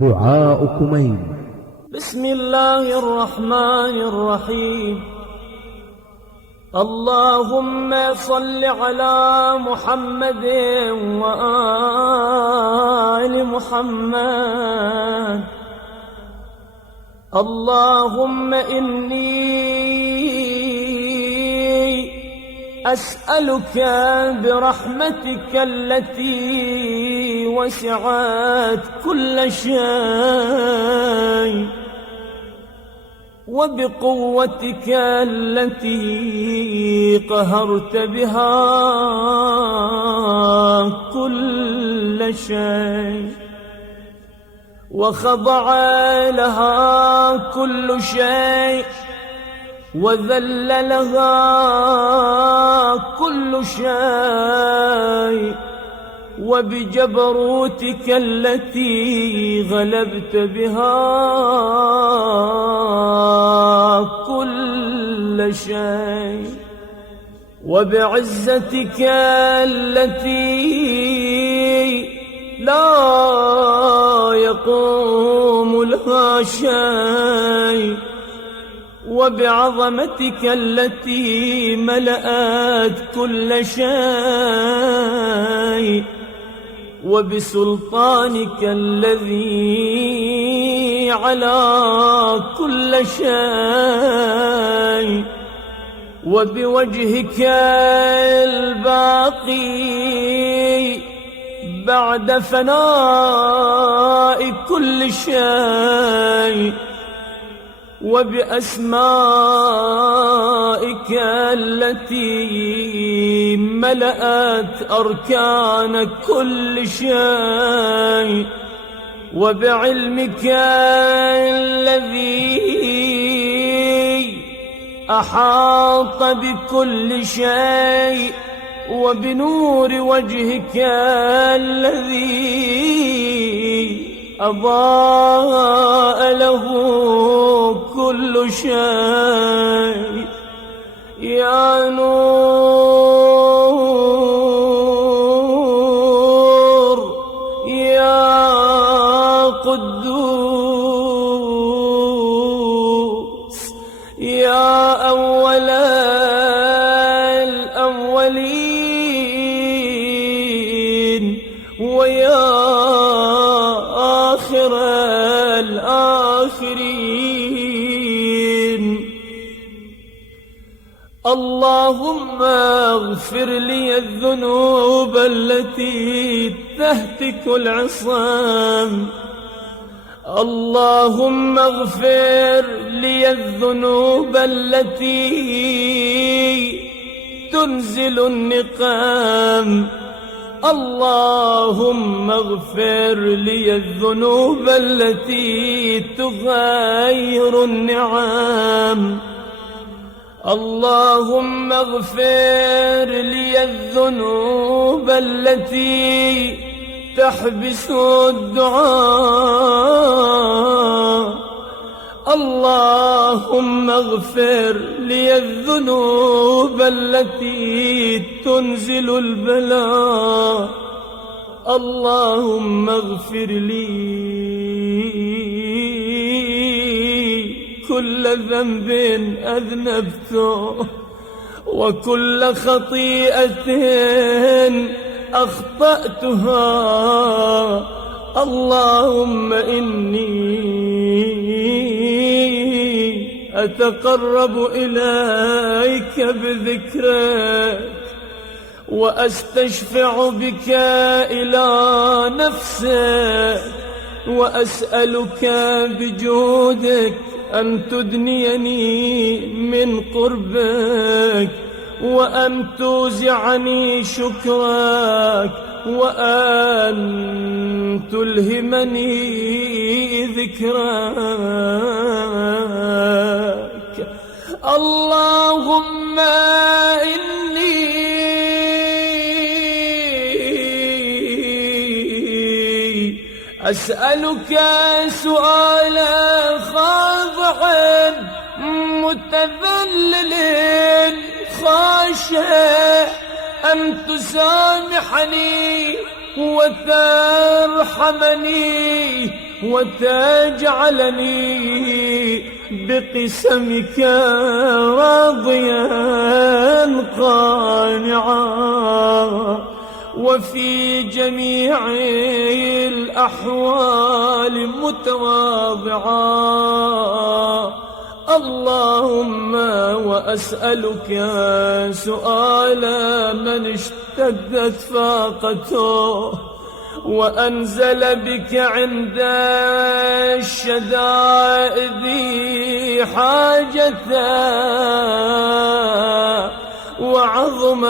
دعاء كميل. بسم الله الرحمن الرحيم. اللهم صل على محمد وآل محمد. اللهم إني أسألك برحمتك التي وسعت كل شيء وبقوتك التي قهرت بها كل شيء وخضع لها كل شيء وذل لها كل شيء وبجبروتك التي غلبت بها كل شيء وبعزتك التي لا يقوم لها شيء وبعظمتك التي ملأت كل شيء وبسلطانك الذي على كل شيء وبوجهك الباقي بعد فناء كل شيء وبأسمائك التي ملأت أركان كل شيء وبعلمك الذي أحاط بكل شيء وبنور وجهك الذي أضاء له كل شيء. يا نور يا قدوس يا أول الأولين ويا آخر الآخرين. اللهم اغفر لي الذنوب التي تهتك العصام. اللهم اغفر لي الذنوب التي تنزل النقام. اللهم اغفر لي الذنوب التي تغير النعم. اللهم اغفر لي الذنوب التي تحبس الدعاء. اللهم اغفر لي الذنوب التي تنزل البلاء. اللهم اغفر لي كل ذنب أذنبته وكل خطيئة أخطأتها. اللهم إني أتقرب إليك بذكرك وأستشفع بك إلى نفسك وأسألك بجودك أن تدنيني من قربك وأن توزعني شكرك وأن تلهمني ذكرك. اللهم إني أسألك سؤال خاضع متذلل خاشع أن تسامحني وترحمني وتجعلني بقسمك راضيا قانعا، وفي جميع الأحوال متواضعا. اللهم وأسألك سؤال من اشتدت فاقته وأنزل بك عند الشدائد حاجته وعظم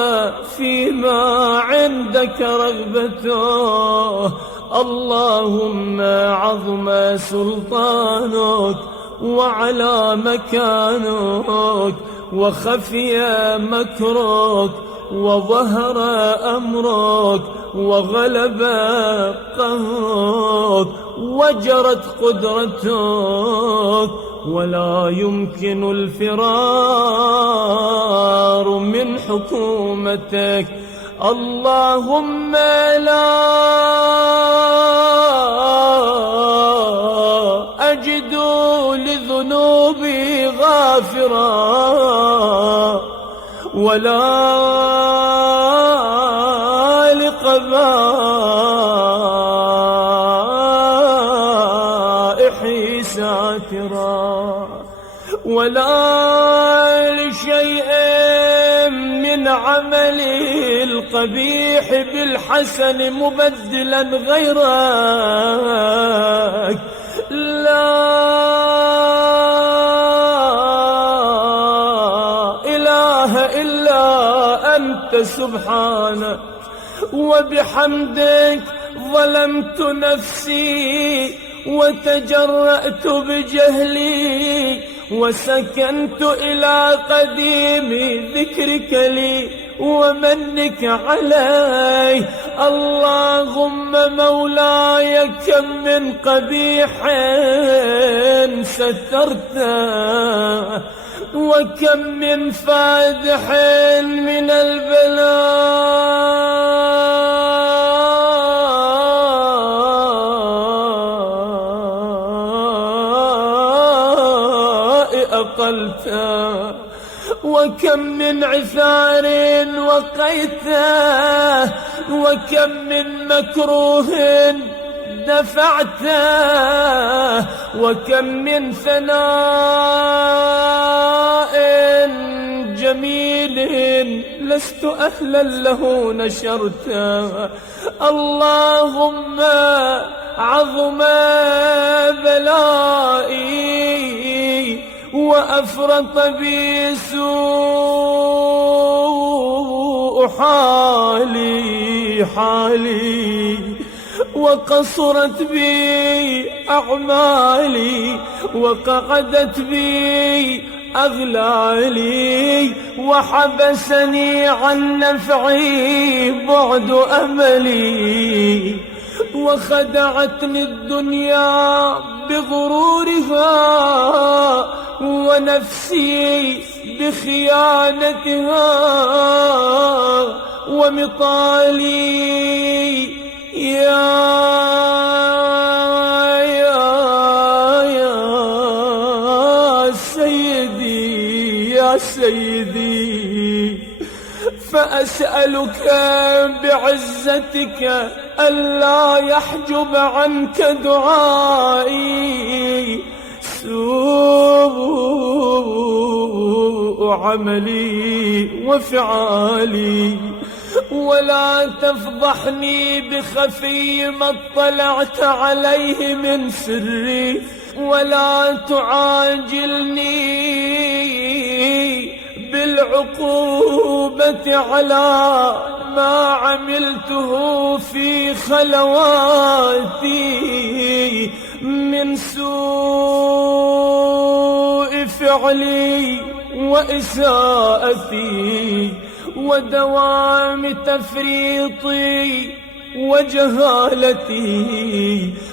فيما عندك رغبته. اللهم عظم سلطانك وعلى مكانك وخفي مكرك وظهر أمرك وغلب قهرك وجرت قدرتك، ولا يمكن الفرار من حكومتك. اللهم لا أجد لذنوبي غافرا ولا لقبائحي ساترا ولا لشيء من عملي القبيح بالحسن مبدلا غيرك. لا إله إلا أنت سبحانك وبحمدك ظلمت نفسي وتجرأت بجهلي وسكنت إلى قديم ذكرك لي ومنك علي. اللهم مولاي كم من قبيح سترته وكم من فادح من البلاء أقلته وكم من عثار وقيته وكم من مكروه دفعته وكم من ثناء جميل لست أهلا له نشرته. اللهم عظم بلائي وأفرط بي سوء حالي وقصرت بي أعمالي وقعدت بي أغلالي وحبسني عن نفعي بعد أملي وخدعتني الدنيا بغرورها ونفسي بخيانتها ومطالي يا سيدي فأسألك بعزتك ألا يحجب عنك دعائي سوء عملي وفعالي ولا تفضحني بخفي ما اطلعت عليه من سري ولا تعاجلني بالعقوبة على ما عملته في خلواتي من سوء فعلي وإساءتي ودوام تفريطي وجهالتي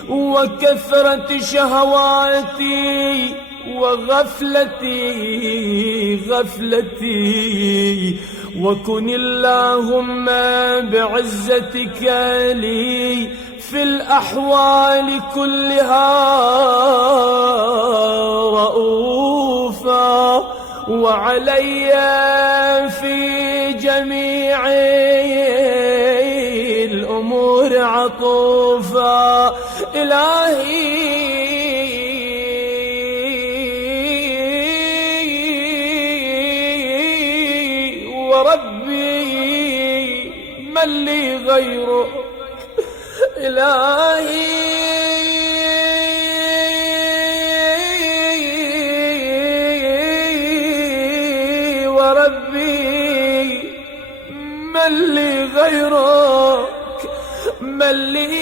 وكثرة شهواتي غفلتي وكن اللهم بعزتك لي في الأحوال كلها رؤوفا، وعلي في جميع الأمور عطوفا. إلهي وربي من لي غيرك، إلهي وربي من لي غيرك، من لي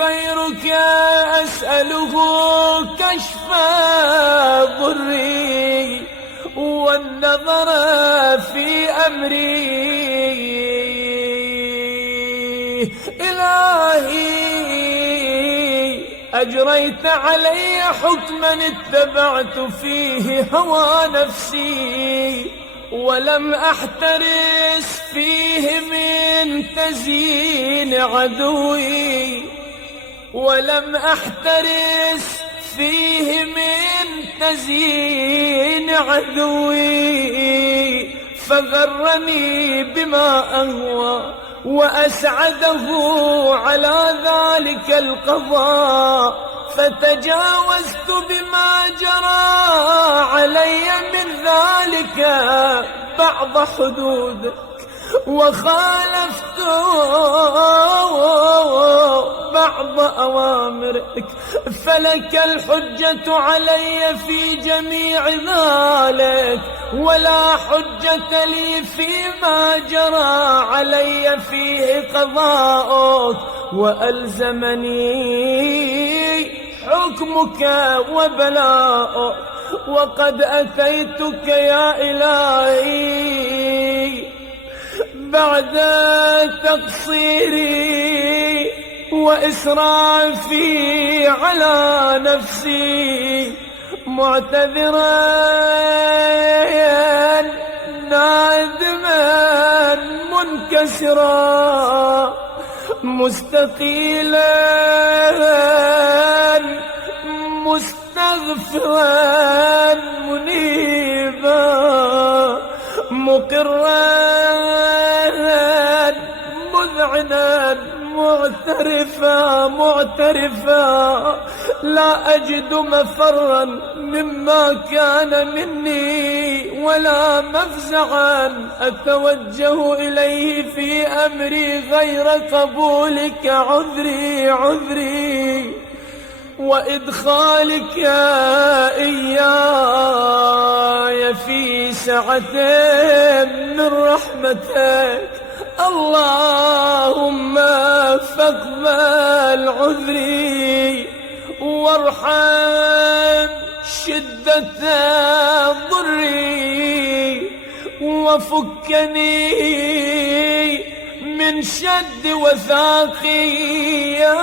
غيرك أسأله كشف ضري والنظر في أمري. إلهي أجريت علي حكما اتبعت فيه هوى نفسي، ولم أحترس فيه من تزيين عدوي، ولم أحترس فيه من تزيين عدوي، فغرني بما أهوى وأسعده على ذلك القضاء، فتجاوزت بما جرى علي من ذلك بعض حدودك، وخالفت بعض أوامرك، فلك الحجة علي في جميع ذلك، ولا حجة لي فيما جرى علي فيه قضاؤك، وألزمني حكمك وبلاؤك. وقد أتيتك يا إلهي بعد تقصيري وإسرافي على نفسي، معتذرا نادما منكسرا، مستقيلا مستغفرا منيبا، مقرا مذعنا معترفا، لا أجد مفرا مما كان مني، ولا مفزعا أتوجه إليه في أمري غير قبولك عذري وإدخالك إياي في سعة من رحمتك. اللهم فاقبل عذري وارحم شدة ضري، وفكني من شد وثاقي يا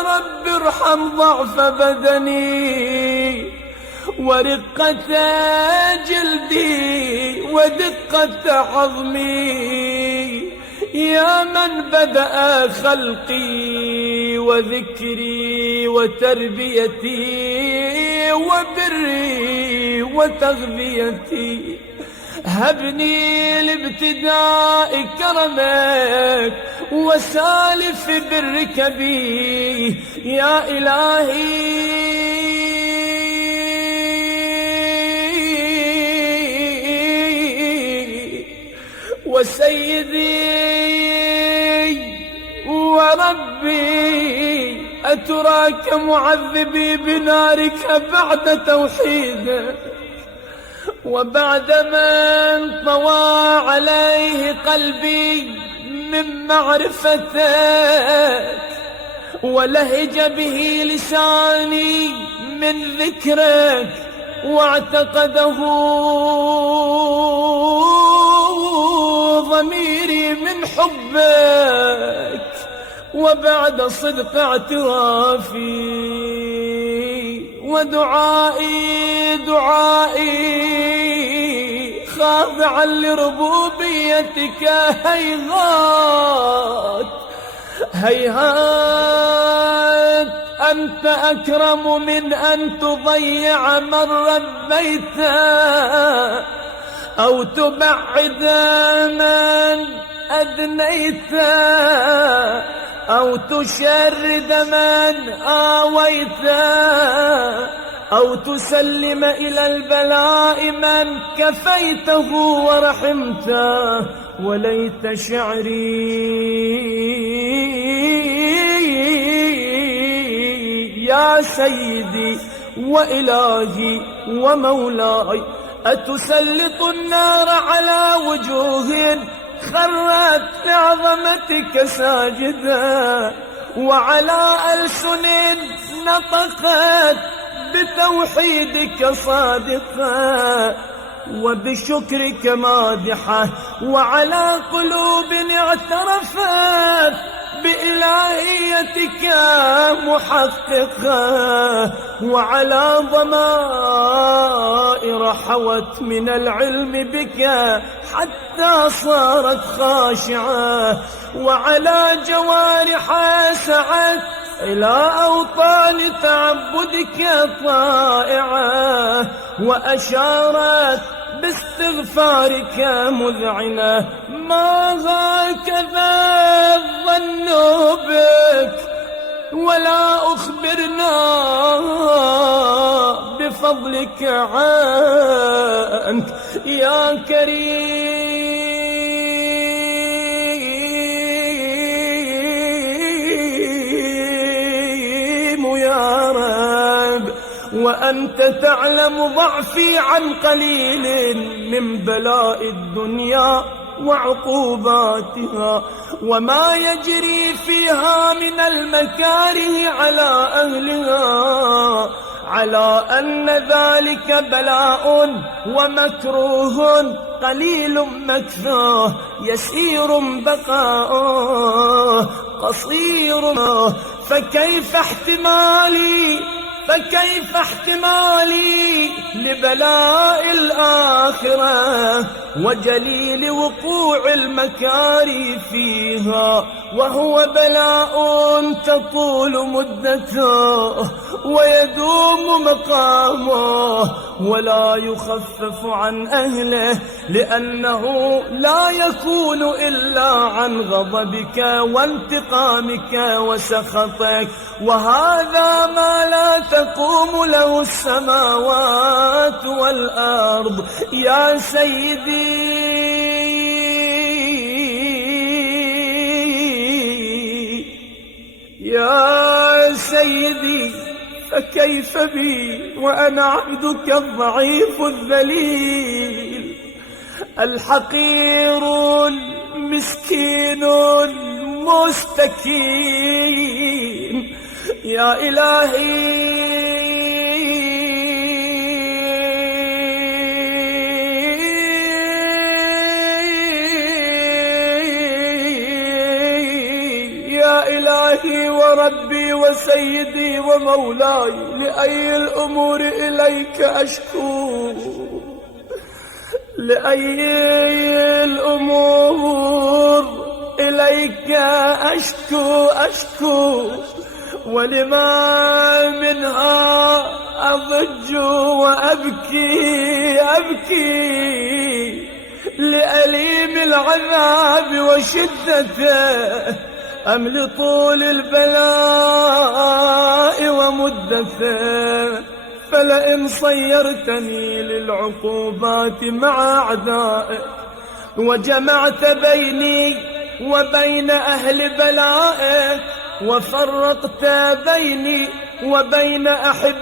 رب ارحم ضعف بدني ورقة جلدي ودقة عظمي، يا من بدأ خلقي وذكري وتربيتي وبري وتغذيتي، هبني لابتداء كرمك وسالف برك بي يا إلهي. وسيدي وربي أتراك معذبي بنارك بعد توحيدك، وبعد من طوى عليه قلبي من معرفتك، ولهج به لساني من ذكرك، واعتقده ضميري من حبك، وبعد صدق اعترافي ودعائي خاضعا لربوبيتك. هيهات هيهات أنت أكرم من أن تضيع من ربيته، أو تبعد من أدنيته، أو تشرد من آويته، أو تسلم إلى البلاء من كفيته ورحمته. وليت شعري يا سيدي وإلهي ومولاي أتسلط النار على وجوه خرت لعظمتك ساجدا، وعلى ألسن نطقت بتوحيدك صادقة، وبشكرك مادحة، وعلى قلوب اعترفت بإلهيتك محققة، وعلى ضمائر حوت من العلم بك حتى صارت خاشعة، وعلى جوارح سعت إلى أوطان تعبدك طائعة، وأشارت باستغفارك مذعنة. ما هكذا الظن بك، ولا أخبرنا بفضلك عنك يا كريم يا رب. وأنت تعلم ضعفي عن قليل من بلاء الدنيا وعقوباتها، وما يجري فيها من المكاره على أهلها، على أن ذلك بلاء ومكروه قليل مكثاه، يسير بقاؤه، قصير. فكيف احتمالي لبلاء الآخرة وجليل وقوع المكاره فيها، وهو بلاء تطول مدته ويدوم مقامه ولا يخفف عن أهله، لأنه لا يكون إلا عن غضبك وانتقامك وسخطك، وهذا ما لا تقوم له السماوات والأرض. يا سيدي يا سيدي، فكيف بي وأنا عبدك الضعيف الذليل الحقير المسكين المستكين. يا إلهي وربي وسيدي ومولاي، لأي الأمور إليك أشكو، لأي الأمور إليك أشكو، ولما منها أضج وأبكي لأليم العذاب وشدته، أم لطول البلاء ومدته. فلئن صيرتني للعقوبات مع أعدائك، وجمعت بيني وبين أهل بلائك، وفرقت بيني وبين أحبائك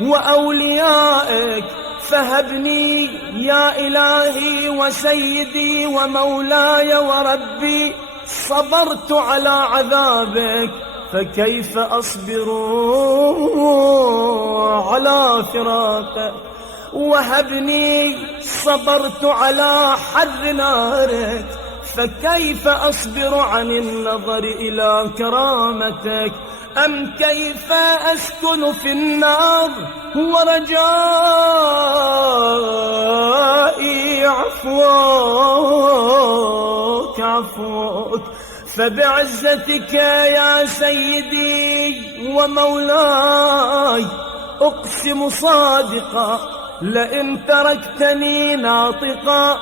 وأوليائك، فهبني يا إلهي وسيدي ومولاي وربي. صبرت على عذابك، فكيف أصبر على فراقك؟ وهبني صبرت على حر نارك، فكيف أصبر عن النظر إلى كرامتك؟ أم كيف أسكن في النار ورجائي عفوك عفوك. فبعزتك يا سيدي ومولاي أقسم صادقا لئن تركتني ناطقا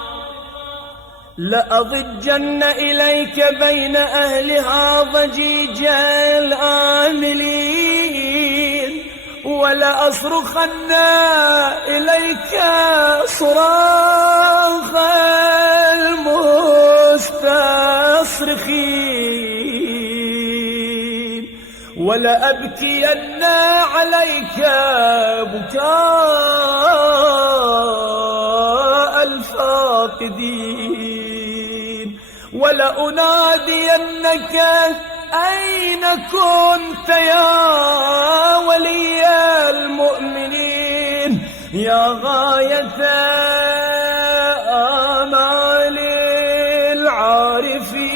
لأضجن إليك بين أهلها ضجيج الآملين ولأصرخن إليك صراخ المستصرخين ولأبكين عليك بكاء الفاقدين ولأنادينك أين كنت يا ولي المؤمنين يا غاية آمال العارفين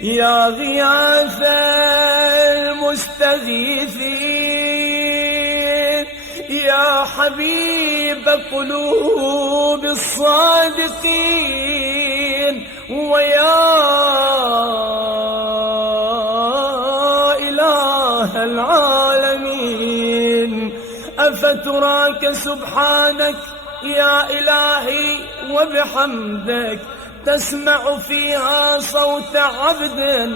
يا غياث المستغيثين يا حبيب قلوب الصادقين ويا إله العالمين. أفتراك سبحانك يا إلهي وبحمدك تسمع فيها صوت عبد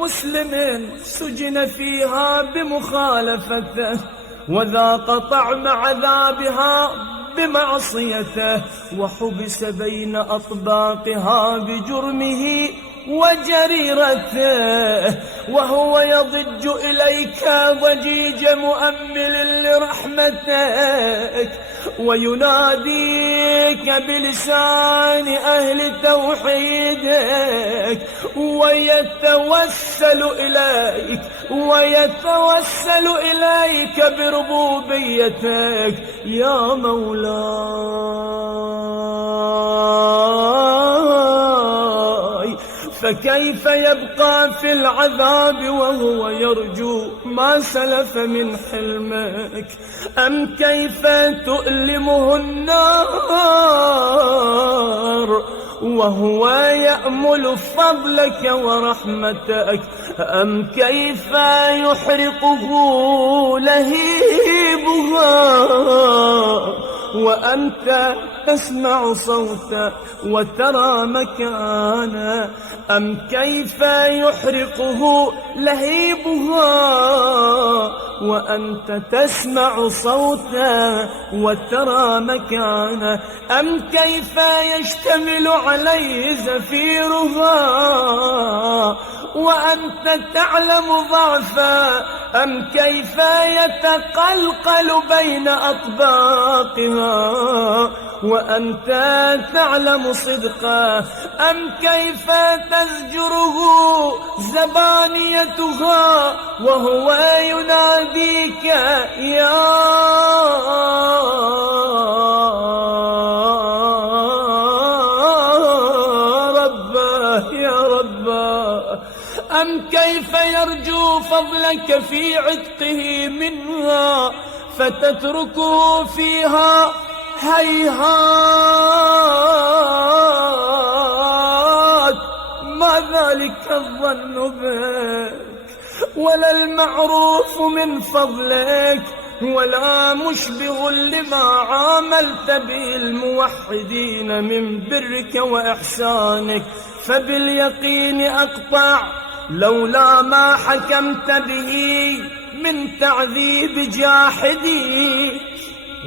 مسلم سجن فيها بمخالفته وذاق طعم عذابها بمعصيته وحبس بين أطباقها بجرمه وجريرته وهو يضج إليك ضجيج مؤمل لرحمتك ويناديك بلسان أهل توحيدك ويتوسل إليك بربوبيتك يا مولاي. فكيف يبقى في العذاب وهو يرجو ما سلف من حلمك؟ أم كيف تؤلمه النار وهو يأمل فضلك ورحمتك؟ أم كيف يحرقه لهيبها وأنت تسمع صوتا وترى مكانا؟ أم كيف يحرقه لهيبها وأنت تسمع صوتا وترى مكانا؟ أم كيف يشتمل عليه زفيرها وأنت تعلم ضعفا؟ أم كيف يتقلقل بين أطباقها وأنت تعلم صدقا؟ أم كيف تزجره زبانيتها وهو يناديك يا رباه يا رباه؟ أم كيف يرجو فضلك في عتقه منها فتتركه فيها هيهات؟ ما ذلك الظن بك ولا المعروف من فضلك ولا مشبه لما عاملت به الموحدين من برك وإحسانك. فباليقين أقطع لولا ما حكمت به من تعذيب جاحدي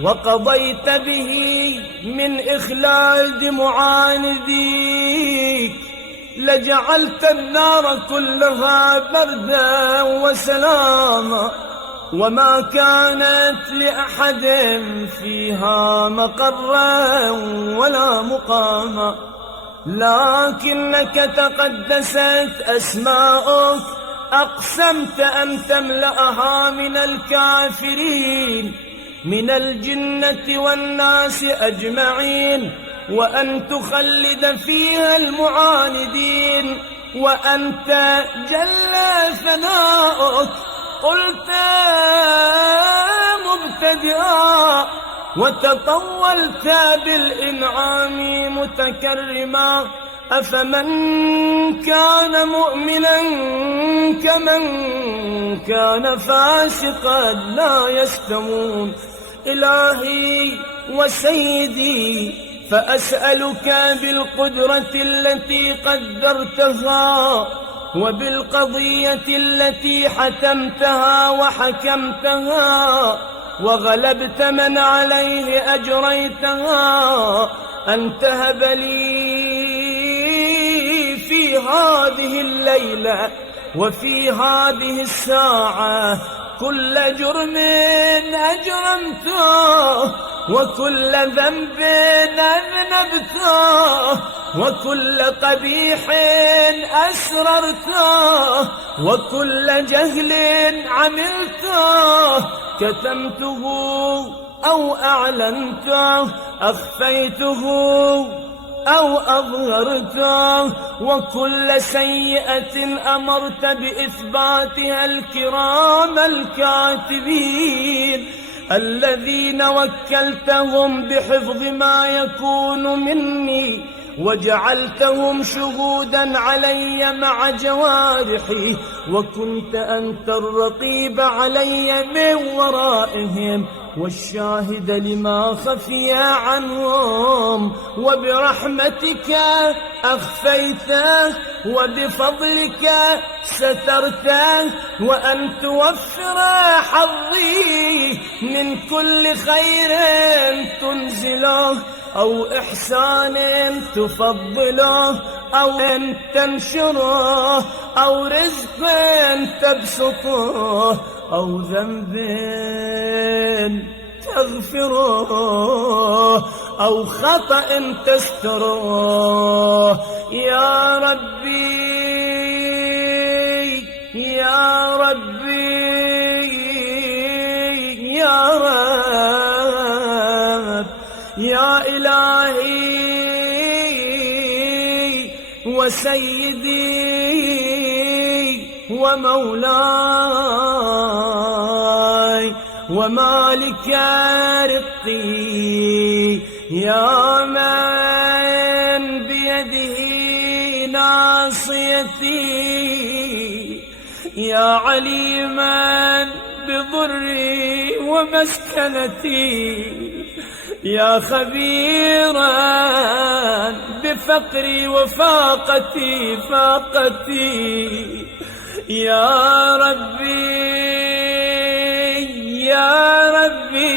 وقضيت به من إخلاد معانديك لجعلت النار كلها بردا وسلاما وما كانت لأحد فيها مقرا ولا مقاما. لكنك تقدست أسماؤك أقسمت أن تملأها من الكافرين من الجنة والناس أجمعين وأن تخلد فيها المعاندين وأنت جل ثناؤك قلت مبتدئا وتطولت بالإنعام متكرما أفمن كان مؤمنا كمن كان فاسقا لا يستوون إلهي وسيدي فأسألك بالقدرة التي قدرتها وبالقضية التي حتمتها وحكمتها وغلبت من عليه أجريتها أن تهب لي في هذه الليلة وفي هذه الساعة كل جرم أجرمته وكل ذنب أذنبته وكل قبيح أسررته وكل جهل عملته كتمته أو أعلنته أخفيته أو أظهرته وكل سيئة أمرت بإثباتها الكرام الكاتبين الذين وكلتهم بحفظ ما يكون مني وجعلتهم شهودا علي مع جوارحي وكنت أنت الرقيب علي من ورائهم والشاهد لما خفي عنهم وبرحمتك أخفيته وبفضلك سترته وأن توفر حظي من كل خير تنزله أو إحسان تفضله أو أن تنشره أو رزق تبسطه أو ذنب تغفره أو خطأ تستره يا ربي يا ربي يا رب يا إلهي وسيدي ومولاي ومالك رقي يا من بيده ناصيتي يا عليما بضري ومسكنتي يا خبيرا بفقري وفاقتي فاقتي يا ربي يا ربي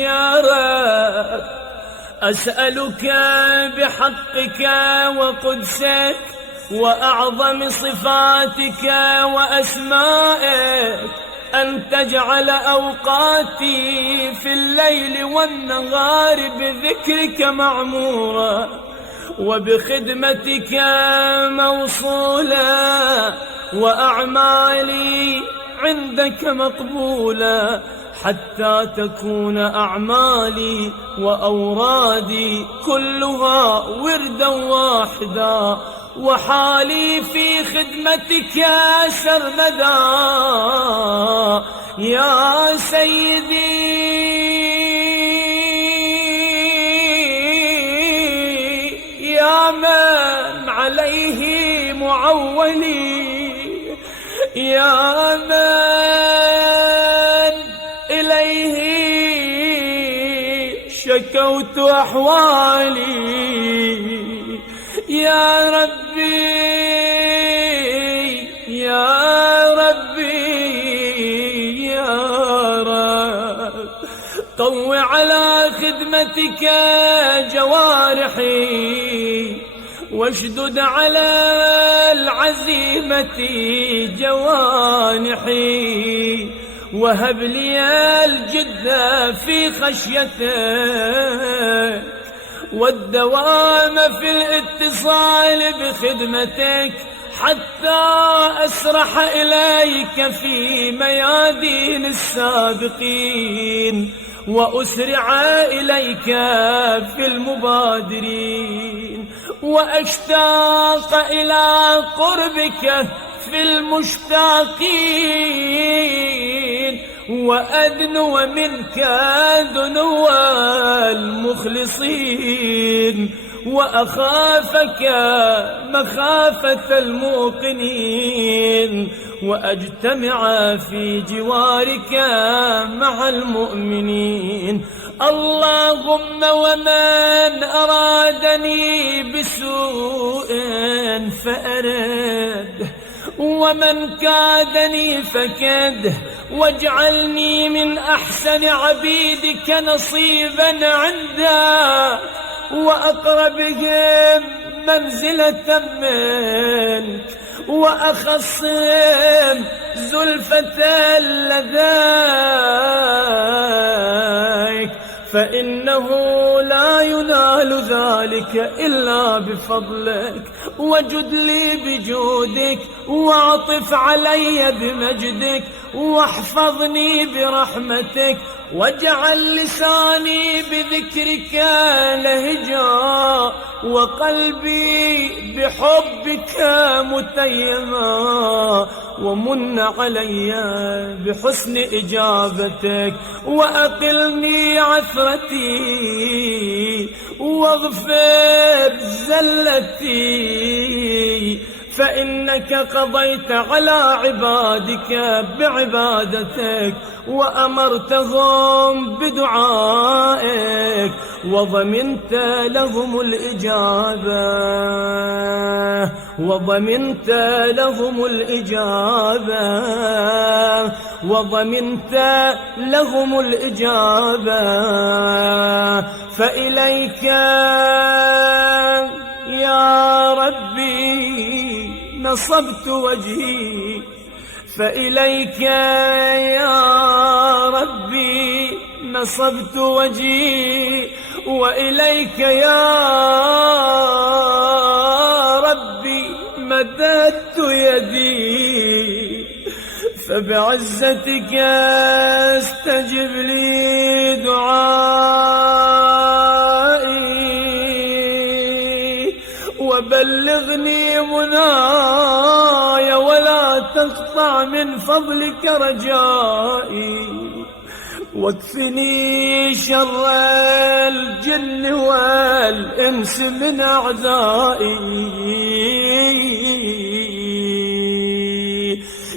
يا رب أسألك بحقك وقدسك وأعظم صفاتك وأسمائك أن تجعل أوقاتي في الليل والنهار بذكرك معمورة وبخدمتك موصولة وأعمالي عندك مقبولة حتى تكون أعمالي وأورادي كلها وردا واحدا وحالي في خدمتك سرمدا يا سيدي يا من عليه معولي يا من إليه شكوت أحوالي يا ربي يا ربي يا رب قو على خدمتك جوارحي واشدد على العزيمة جوانحي وهب لي الجد في خشيتك والدوام في الاتصال بخدمتك حتى أسرح إليك في ميادين السابقين وأسرع إليك في المبادرين، وأشتاق إلى قربك في المشتاقين، وأدنو منك دنو المخلصين، وأخافك مخافة الموقنين، وأجتمع في جوارك مع المؤمنين. اللهم ومن أرادني بسوء فأرده، ومن كادني فكده، واجعلني من أحسن عبيدك نصيبا عندك، وأقربهم منزلة منك، وأخصهم زلفة لديك، فإنه لا ينال ذلك إلا بفضلك. وجد لي بجودك، واعطف علي بمجدك، واحفظني برحمتك، واجعل لساني بذكرك لهجا، وقلبي بحبك متيما، ومن علي بحسن إجابتك، وأقلني عثرتي، واغفر زلتي، فإنك قضيت على عبادك بعبادتك، وأمرتهم بدعائك، وضمنت لهم الإجابة، وضمنت لهم الإجابة، وضمنت لهم الإجابة. فإليك يا ربي نصبت وجهي، فإليك يا ربي نصبت وجهي، وإليك يا ربي مددت يدي، فبعزتك استجب لي دعائي، وبلغني مناي، ولا تقطع من فضلك رجائي، واكفني شر الجن والإنس من أعدائي.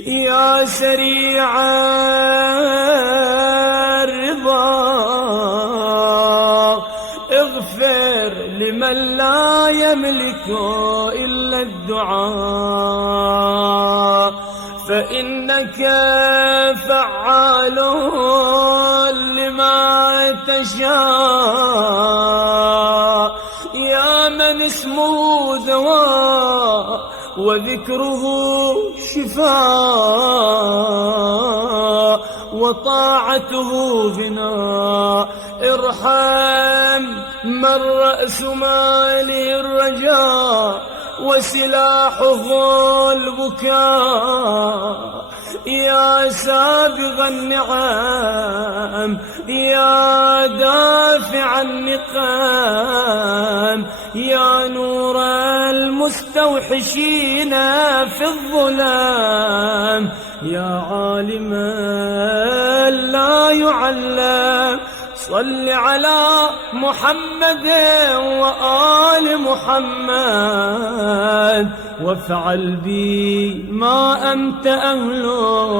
يا سريع الرضا اغفر لمن لا يملك إلا الدعاء، فإنك فعال لما تشاء. يا من اسمه دواء وذكره شفاء، وطاعته غناء، ارحم من رأس ماله الرجاء، وسلاحه البكاء. يا سابغ النعم، يا دافع النقام، يا نور المستوحشين في الظلام، يا عالما لا يعلم، صل على محمد وآل محمد، وافعل بي ما أنت أهله.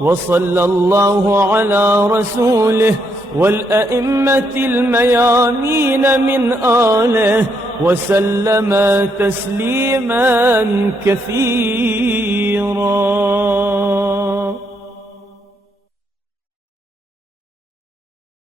وصلى الله على رسوله والأئمة الميامين من آله، وسلم تسليما كثيرا.